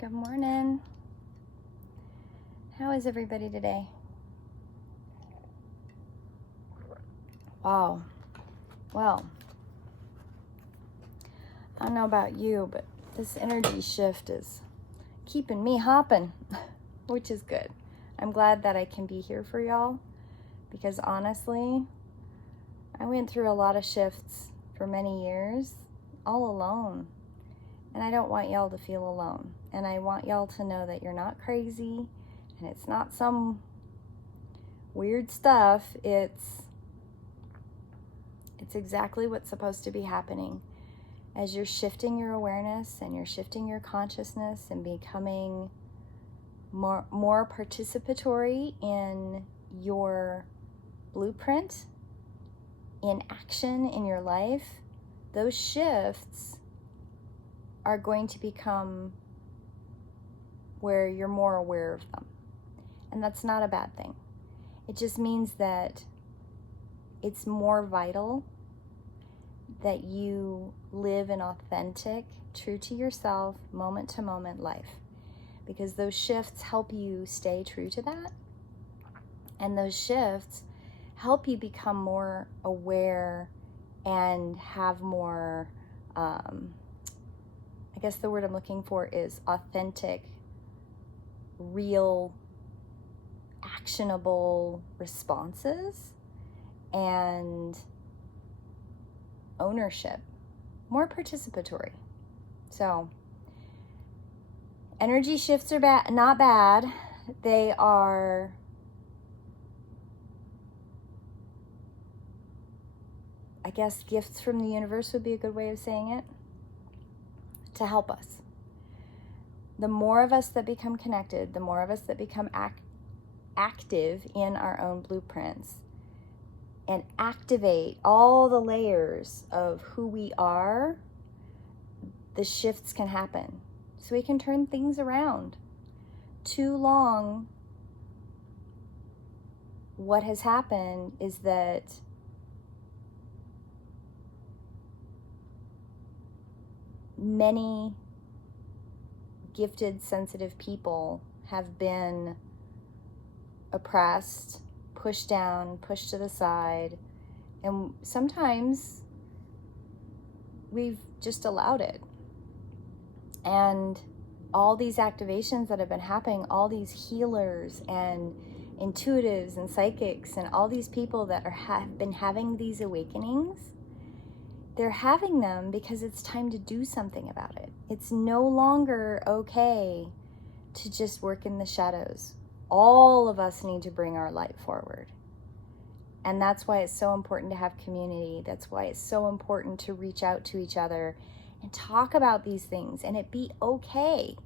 Good morning. How is everybody today? Wow. Well, I don't know about you, but this energy shift is keeping me hopping, which is good. I'm glad that I can be here for y'all because honestly, I went through a lot of shifts for many years all alone. And I don't want y'all to feel alone. And I want y'all to know that you're not crazy and it's not some weird stuff. It's exactly what's supposed to be happening as you're shifting your awareness and you're shifting your consciousness and becoming more participatory in your blueprint, in action in your life. Those shifts are going to become where you're more aware of them. And that's not a bad thing. It just means that it's more vital that you live an authentic, true to yourself, moment to moment life. Because those shifts help you stay true to that. And those shifts help you become more aware and have more, I guess the word I'm looking for is authentic, real, actionable responses and ownership, more participatory. So, energy shifts are not bad. They are I guess gifts from the universe would be a good way of saying it, to help us. The more of us that become connected, the more of us that become active in our own blueprints and activate all the layers of who we are, the shifts can happen. So we can turn things around. Too long, what has happened is that many gifted, sensitive people have been oppressed, pushed down, pushed to the side, and sometimes we've just allowed it. And all these activations that have been happening, all these healers and intuitives and psychics and all these people that have been having these awakenings, they're having them because it's time to do something about it. It's no longer okay to just work in the shadows. All of us need to bring our light forward. And that's why it's so important to have community. That's why it's so important to reach out to each other and talk about these things and it be okay.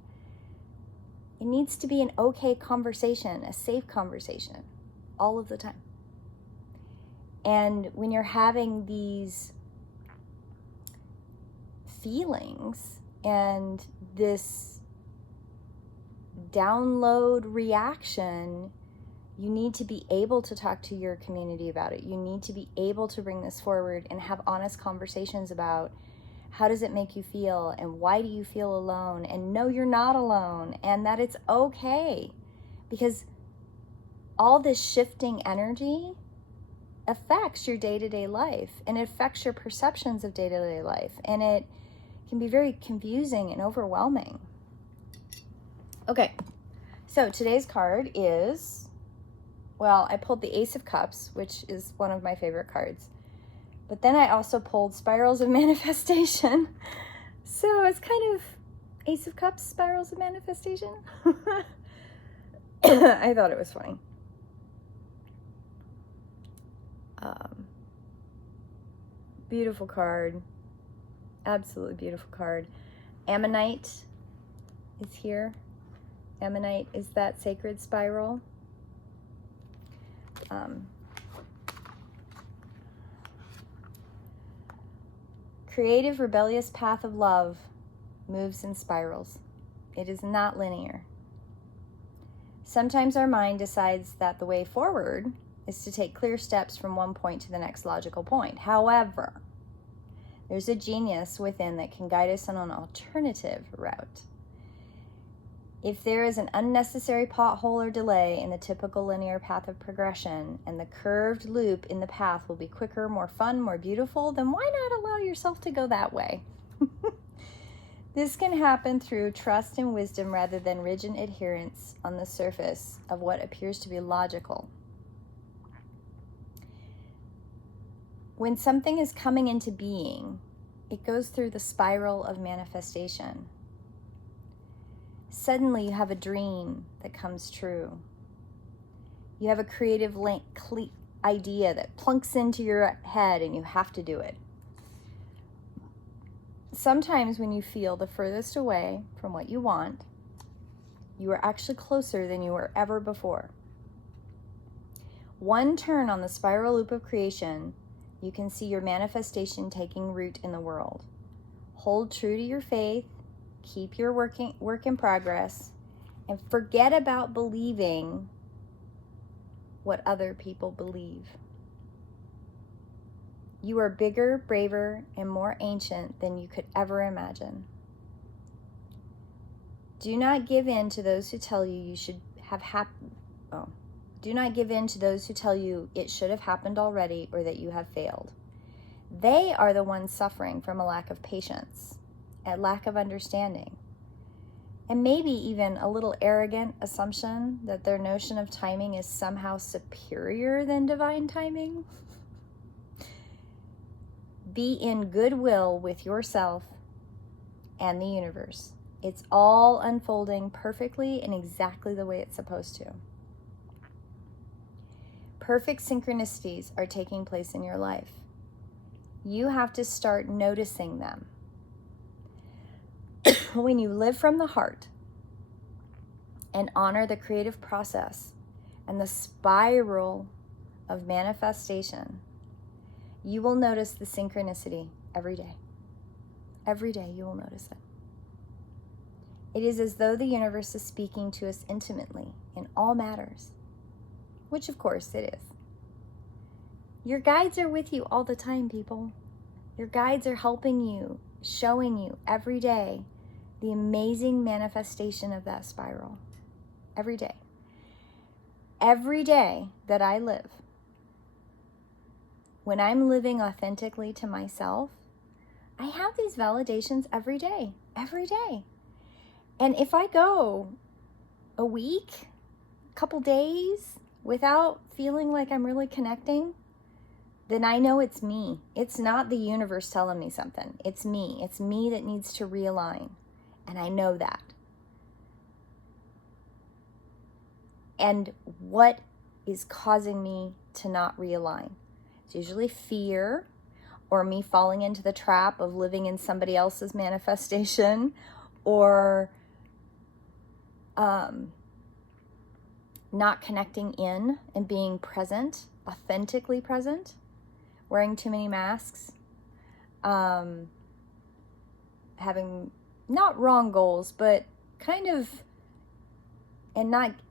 It needs to be an okay conversation, a safe conversation, all of the time. And when you're having these feelings and this download reaction, you need to be able to talk to your community about it. You need to be able to bring this forward and have honest conversations about how does it make you feel and why do you feel alone, and no, you're not alone, and that it's okay, because all this shifting energy affects your day-to-day life and it affects your perceptions of day-to-day life, and it can be very confusing and overwhelming. Okay, so today's card is, well, I pulled the Ace of Cups, which is one of my favorite cards. But then I also pulled Spirals of Manifestation. So it's kind of Ace of Cups, Spirals of Manifestation. I thought it was funny. Beautiful card. Absolutely beautiful card. Ammonite is here. Ammonite is that sacred spiral. Creative, rebellious path of love moves in spirals. It is not linear. Sometimes our mind decides that the way forward is to take clear steps from one point to the next logical point. However, there's a genius within that can guide us on an alternative route. If there is an unnecessary pothole or delay in the typical linear path of progression, and the curved loop in the path will be quicker, more fun, more beautiful, then why not allow yourself to go that way? This can happen through trust and wisdom rather than rigid adherence on the surface of what appears to be logical. When something is coming into being, it goes through the spiral of manifestation. Suddenly you have a dream that comes true. You have a creative idea that plunks into your head and you have to do it. Sometimes when you feel the furthest away from what you want, you are actually closer than you were ever before. One turn on the spiral loop of creation, you can see your manifestation taking root in the world. Hold true to your faith, keep your work in progress, and forget about believing what other people believe. You are bigger, braver, and more ancient than you could ever imagine. Do not give in to those who tell you Do not give in to those who tell you it should have happened already or that you have failed. They are the ones suffering from a lack of patience, a lack of understanding, and maybe even a little arrogant assumption that their notion of timing is somehow superior than divine timing. Be in goodwill with yourself and the universe. It's all unfolding perfectly and exactly the way it's supposed to. Perfect synchronicities are taking place in your life. You have to start noticing them. When you live from the heart and honor the creative process and the spiral of manifestation, you will notice the synchronicity every day. Every day you will notice it. It is as though the universe is speaking to us intimately in all matters, which of course it is. Your guides are with you all the time, people. Your guides are helping you, showing you every day the amazing manifestation of that spiral. Every day. Every day that I live, when I'm living authentically to myself, I have these validations every day. And if I go a week, a couple days without feeling like I'm really connecting, then I know it's me. It's not the universe telling me something. It's me. It's me that needs to realign. And I know that. And what is causing me to not realign? It's usually fear, or me falling into the trap of living in somebody else's manifestation, or not connecting in and being present, authentically present, wearing too many masks, having not wrong goals, but kind of,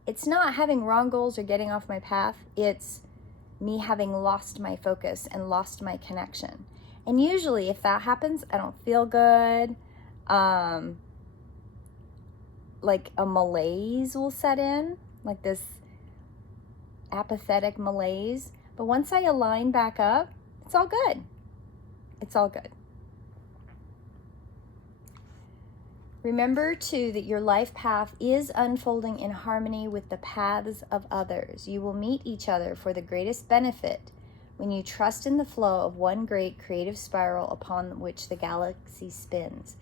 it's not having wrong goals or getting off my path, it's me having lost my focus and lost my connection. And usually if that happens, I don't feel good. Like a malaise will set in, like this apathetic malaise. But once I align back up, it's all good. It's all good. Remember, too, that your life path is unfolding in harmony with the paths of others. You will meet each other for the greatest benefit when you trust in the flow of one great creative spiral upon which the galaxy spins.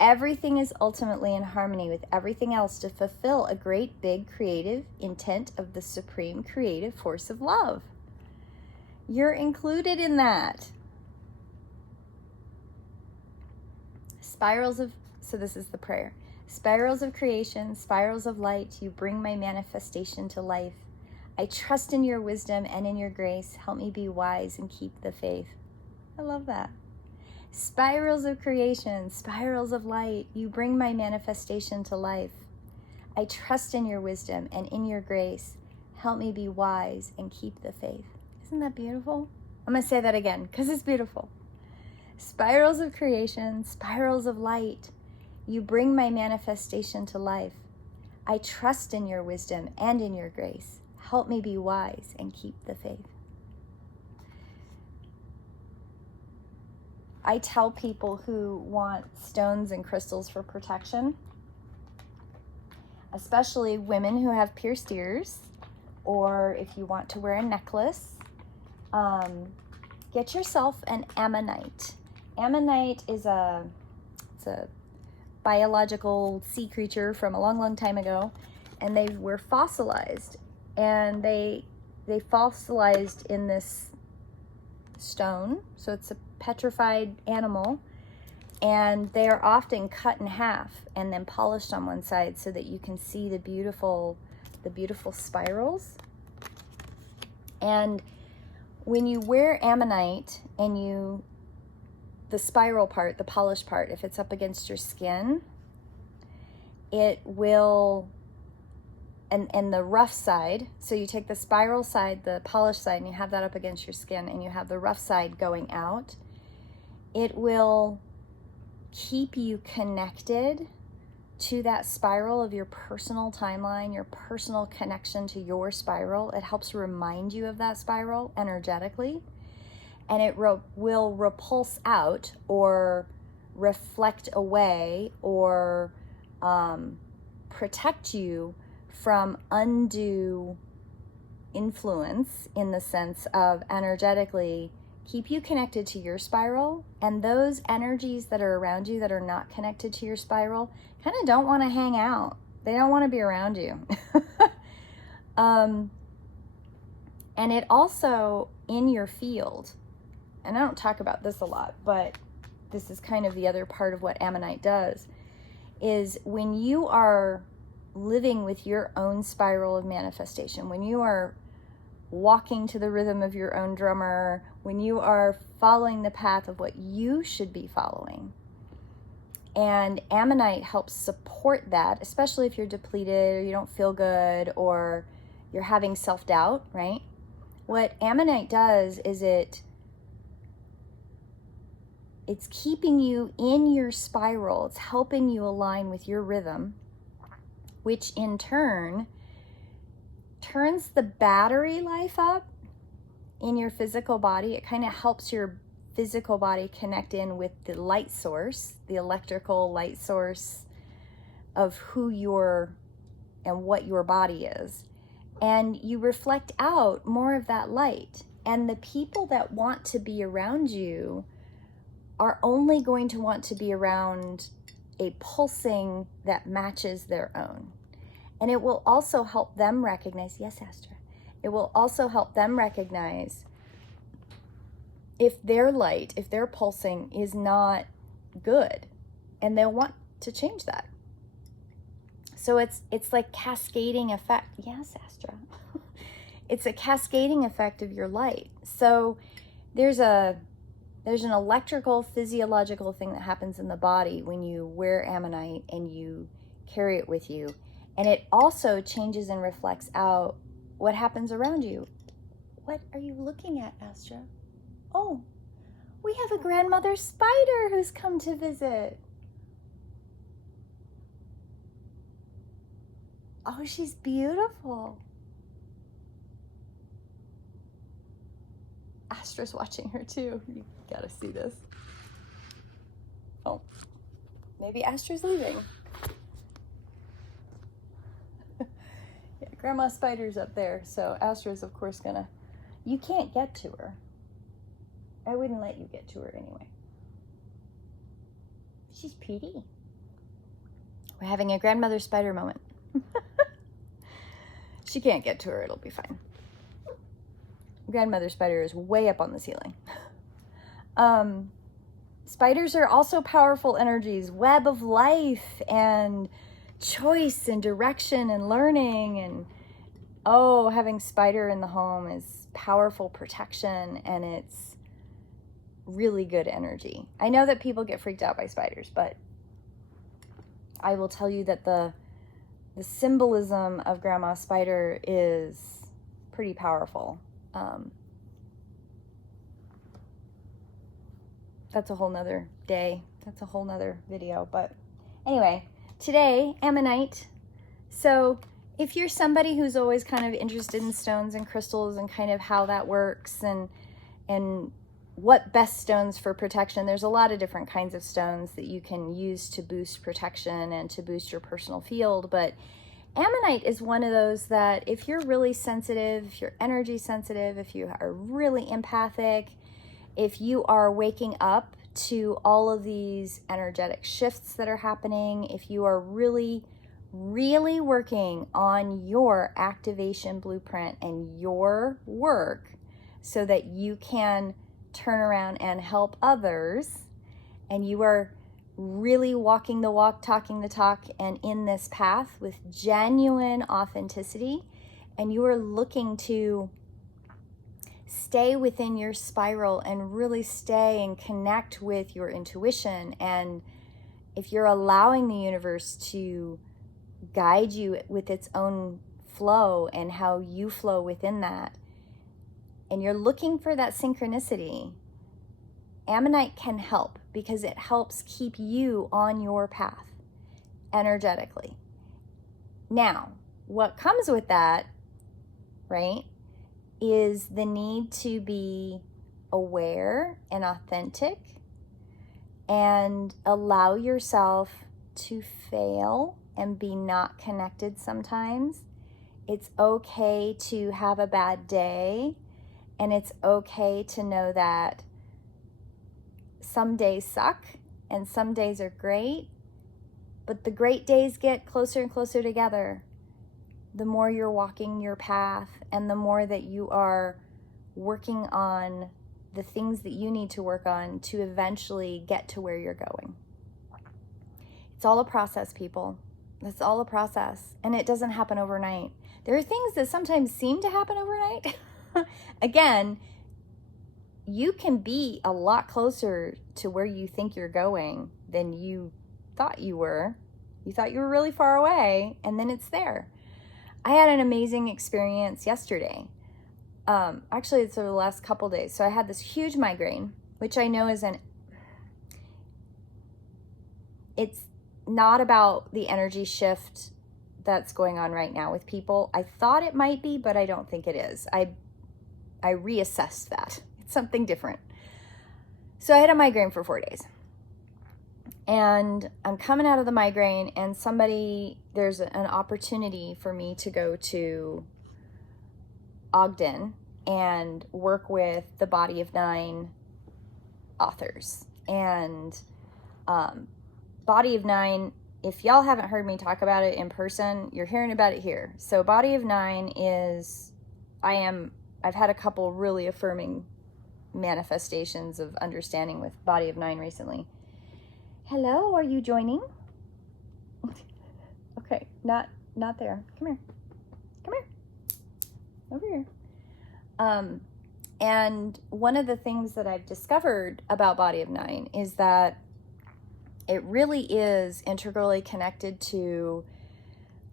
Everything is ultimately in harmony with everything else to fulfill a great big creative intent of the supreme creative force of love. You're included in that. So this is the prayer. Spirals of creation, spirals of light, you bring my manifestation to life. I trust in your wisdom and in your grace. Help me be wise and keep the faith. I love that. Spirals of creation, spirals of light, you bring my manifestation to life. I trust in your wisdom and in your grace. Help me be wise and keep the faith. Isn't that beautiful? I'm going to say that again because it's beautiful. Spirals of creation, spirals of light, you bring my manifestation to life. I trust in your wisdom and in your grace. Help me be wise and keep the faith. I tell people who want stones and crystals for protection, especially women who have pierced ears, or if you want to wear a necklace, get yourself an Ammonite. Ammonite is it's a biological sea creature from a long, long time ago, and they were fossilized, and they fossilized in this stone, so it's a petrified animal, and they are often cut in half and then polished on one side so that you can see the beautiful spirals. And when you wear Ammonite and the spiral part, the polished part, if it's up against your skin, it will, and the rough side, so you take the spiral side, the polished side, and you have that up against your skin, and you have the rough side going out, it will keep you connected to that spiral of your personal timeline, your personal connection to your spiral. It helps remind you of that spiral energetically, and it will repulse out or reflect away or protect you from undue influence, in the sense of energetically keep you connected to your spiral, and those energies that are around you that are not connected to your spiral kind of don't want to hang out. They don't want to be around you. And it also, in your field, and I don't talk about this a lot, but this is kind of the other part of what Ammonite does, is when you are living with your own spiral of manifestation, when you are walking to the rhythm of your own drummer, when you are following the path of what you should be following. And Ammonite helps support that, especially if you're depleted or you don't feel good or you're having self-doubt, right? What Ammonite does is it's keeping you in your spiral. It's helping you align with your rhythm, which in turn turns the battery life up in your physical body. It kind of helps your physical body connect in with the light source, the electrical light source of who you're and what your body is. And you reflect out more of that light. And the people that want to be around you are only going to want to be around a pulsing that matches their own. And it will also help them recognize, yes, Astra, it will also help them recognize if their light, if their pulsing is not good, and they'll want to change that. So it's like cascading effect. Yes, Astra. It's a cascading effect of your light. So there's an electrical, physiological thing that happens in the body when you wear Ammonite and you carry it with you. And it also changes and reflects out what happens around you. What are you looking at, Astra? Oh, we have a grandmother spider who's come to visit. Oh, she's beautiful. Astra's watching her too. You gotta see this. Oh, maybe Astra's leaving. Yeah, Grandma Spider's up there, so Astra's of course gonna... You can't get to her. I wouldn't let you get to her anyway. She's pretty. We're having a grandmother spider moment. She can't get to her, it'll be fine. Grandmother spider is way up on the ceiling. Spiders are also powerful energies, web of life and choice and direction and learning. And having spider in the home is powerful protection, and it's really good energy. I know that people get freaked out by spiders, but I will tell you that the symbolism of Grandma Spider is pretty powerful. That's a whole nother day. That's a whole nother video. But anyway, today, Ammonite So if you're somebody who's always kind of interested in stones and crystals and kind of how that works and what best stones for protection, there's a lot of different kinds of stones that you can use to boost protection and to boost your personal field. But Ammonite is one of those that if you're really sensitive, if you're energy sensitive, if you are really empathic, if you are waking up to all of these energetic shifts that are happening, if you are really working on your activation blueprint and your work so that you can turn around and help others, and you are really walking the walk, talking the talk, and in this path with genuine authenticity, and you are looking to stay within your spiral and really stay and connect with your intuition, and if you're allowing the universe to guide you with its own flow and how you flow within that, and you're looking for that synchronicity, Ammonite can help because it helps keep you on your path energetically. Now, what comes with that, right, is the need to be aware and authentic and allow yourself to fail and be not connected sometimes. It's okay to have a bad day, and it's okay to know that some days suck and some days are great, but the great days get closer and closer together. The more you're walking your path and the more that you are working on the things that you need to work on to eventually get to where you're going. It's all a process, people. It's all a process, and it doesn't happen overnight. There are things that sometimes seem to happen overnight. Again, you can be a lot closer to where you think you're going than you thought you were. You thought you were really far away, and then it's there. I had an amazing experience yesterday. Actually, it's over the last couple days. So I had this huge migraine, which I know it's not about the energy shift that's going on right now with people. I thought it might be, but I don't think it is. I reassessed that. It's something different. So I had a migraine for 4 days. And I'm coming out of the migraine, and there's an opportunity for me to go to Ogden and work with the Body of 9 authors. And Body of 9, if y'all haven't heard me talk about it in person, you're hearing about it here. So Body of 9 is, I've had a couple really affirming manifestations of understanding with Body of 9 recently. Hello, are you joining? Okay, not there. Come here. Over here. And one of the things that I've discovered about Body of 9 is that it really is integrally connected to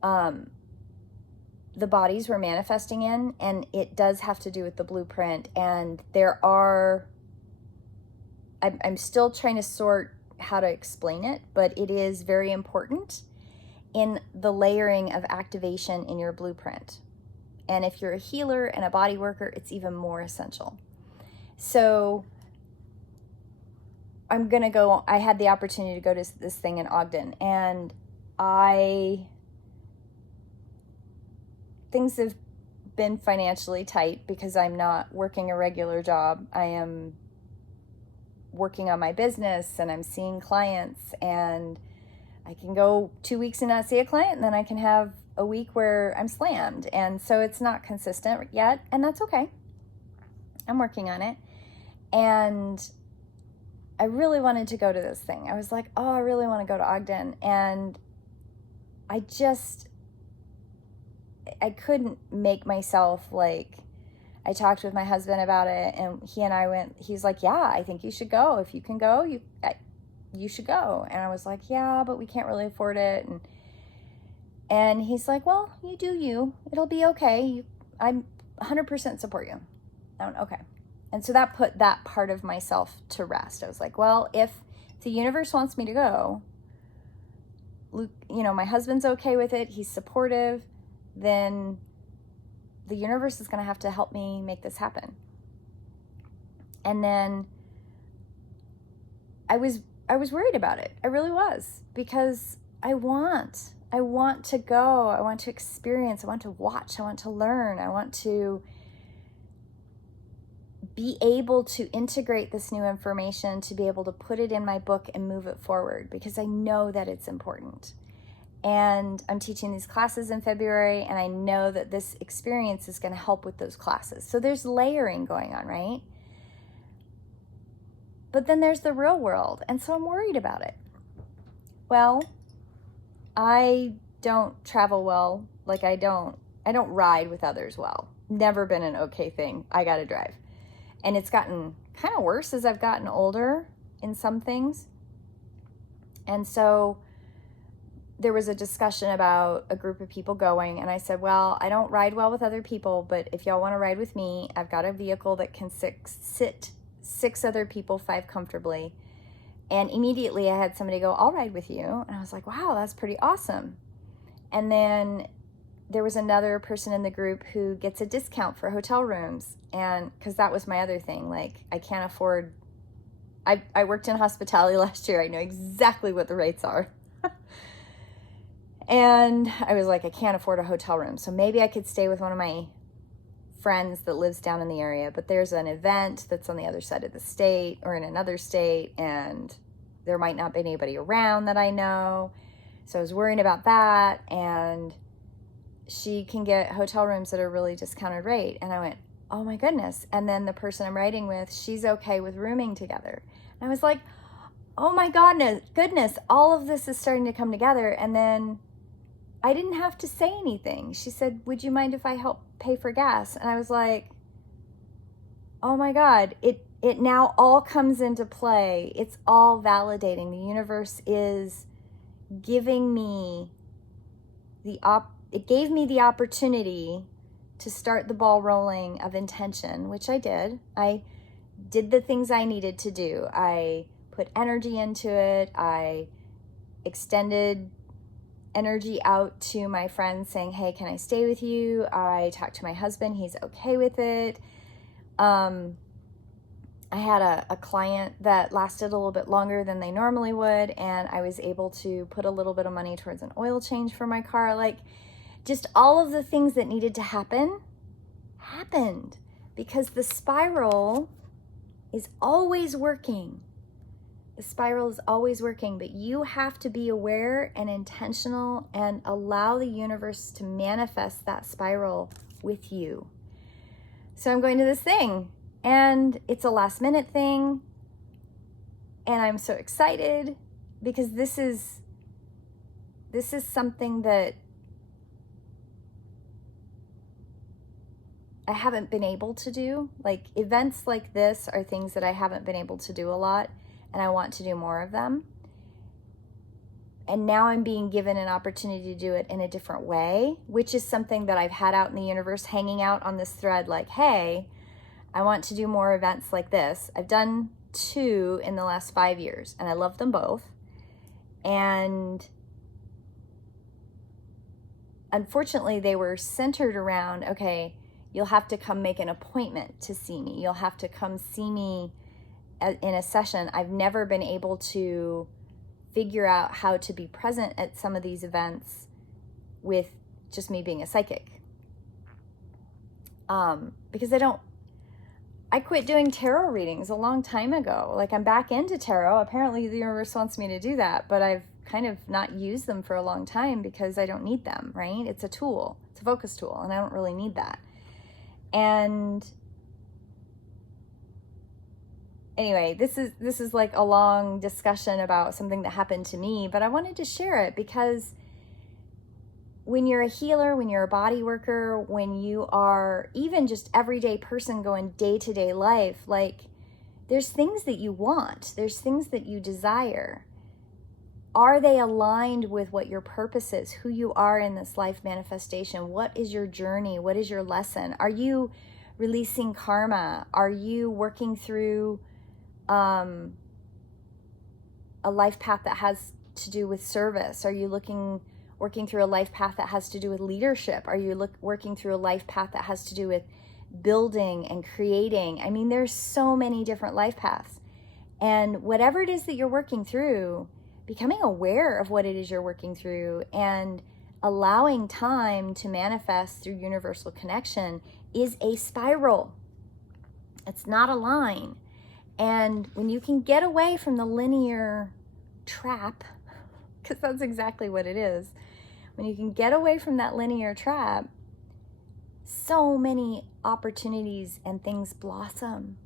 the bodies we're manifesting in, and it does have to do with the blueprint. And I'm still trying to sort how to explain it, but it is very important in the layering of activation in your blueprint. And if you're a healer and a body worker, it's even more essential. So I had the opportunity to go to this thing in Ogden, and things have been financially tight because I'm not working a regular job. I am working on my business, and I'm seeing clients, and I can go 2 weeks and not see a client, and then I can have a week where I'm slammed. And so it's not consistent yet, and that's okay. I'm working on it. And I really wanted to go to this thing. I was like, oh, I really want to go to Ogden. And I couldn't make myself, like, I talked with my husband about it, and he and I went, he's like, yeah, I think you should go. If you can go, you should go. And I was like, yeah, but we can't really afford it. And he's like, well, you do you. It'll be okay. I'm 100% support you. I went, okay. And so that put that part of myself to rest. I was like, well, if the universe wants me to go, my husband's okay with it, he's supportive, then the universe is going to have to help me make this happen. And then I was worried about it. I really was, because I want to go. I want to experience. I want to watch. I want to learn. I want to be able to integrate this new information, to be able to put it in my book and move it forward, because I know that it's important. And I'm teaching these classes in February, and I know that this experience is going to help with those classes. So there's layering going on, right? But then there's the real world, and so I'm worried about it. Well, I don't travel well. Like I don't ride with others well. Never been an okay thing. I got to drive. And it's gotten kind of worse as I've gotten older in some things. And so there was a discussion about a group of people going, and I said, well, I don't ride well with other people, but if y'all want to ride with me, I've got a vehicle that can sit 6 other people, 5 comfortably. And immediately I had somebody go, I'll ride with you. And I was like, wow, that's pretty awesome. And then there was another person in the group who gets a discount for hotel rooms. And because that was my other thing, like I can't afford, I worked in hospitality last year. I know exactly what the rates are. And I was like, I can't afford a hotel room. So maybe I could stay with one of my friends that lives down in the area, but there's an event that's on the other side of the state or in another state, and there might not be anybody around that I know. So I was worrying about that, and she can get hotel rooms at a really discounted rate. And I went, oh my goodness. And then the person I'm writing with, she's okay with rooming together. And I was like, oh my goodness, all of this is starting to come together. And then I didn't have to say anything. She said, would you mind if I help pay for gas? And I was like, oh my God, it now all comes into play. It's all validating. The universe is giving me it gave me the opportunity to start the ball rolling of intention, which I did. I did the things I needed to do. I put energy into it. I extended energy out to my friends saying, hey, can I stay with you? I talked to my husband. He's okay with it. I had a client that lasted a little bit longer than they normally would, and I was able to put a little bit of money towards an oil change for my car. Like, just all of the things that needed to happen happened, because the spiral is always working. The spiral is always working, but you have to be aware and intentional and allow the universe to manifest that spiral with you. So I'm going to this thing, and it's a last minute thing, and I'm so excited because this is something that I haven't been able to do. Like, events like this are things that I haven't been able to do a lot, and I want to do more of them. And now I'm being given an opportunity to do it in a different way, which is something that I've had out in the universe, hanging out on this thread, like, hey, I want to do more events like this. I've done 2 in the last 5 years, and I love them both. And unfortunately, they were centered around, okay, you'll have to come make an appointment to see me. You'll have to come see me in a session. I've never been able to figure out how to be present at some of these events with just me being a psychic. Because I quit doing tarot readings a long time ago. Like, I'm back into tarot. Apparently the universe wants me to do that, but I've kind of not used them for a long time because I don't need them, right? It's a tool. It's a focus tool, and I don't really need that. And anyway, this is like a long discussion about something that happened to me, but I wanted to share it because when you're a healer, when you're a body worker, when you are even just everyday person going day-to-day life, like, there's things that you want, there's things that you desire. Are they aligned with what your purpose is, who you are in this life manifestation? What is your journey? What is your lesson? Are you releasing karma? Are you working through a life path that has to do with service? Are you working through a life path that has to do with leadership? Are you working through a life path that has to do with building and creating? I mean, there's so many different life paths. And whatever it is that you're working through, becoming aware of what it is you're working through and allowing time to manifest through universal connection is a spiral. It's not a line. And when you can get away from the linear trap, because that's exactly what it is, when you can get away from that linear trap, so many opportunities and things blossom.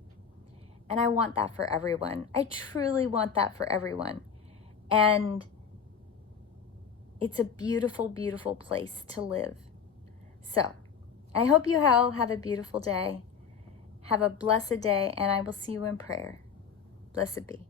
And I want that for everyone. I truly want that for everyone. And it's a beautiful, beautiful place to live. So I hope you all have a beautiful day. Have a blessed day, and I will see you in prayer. Blessed be.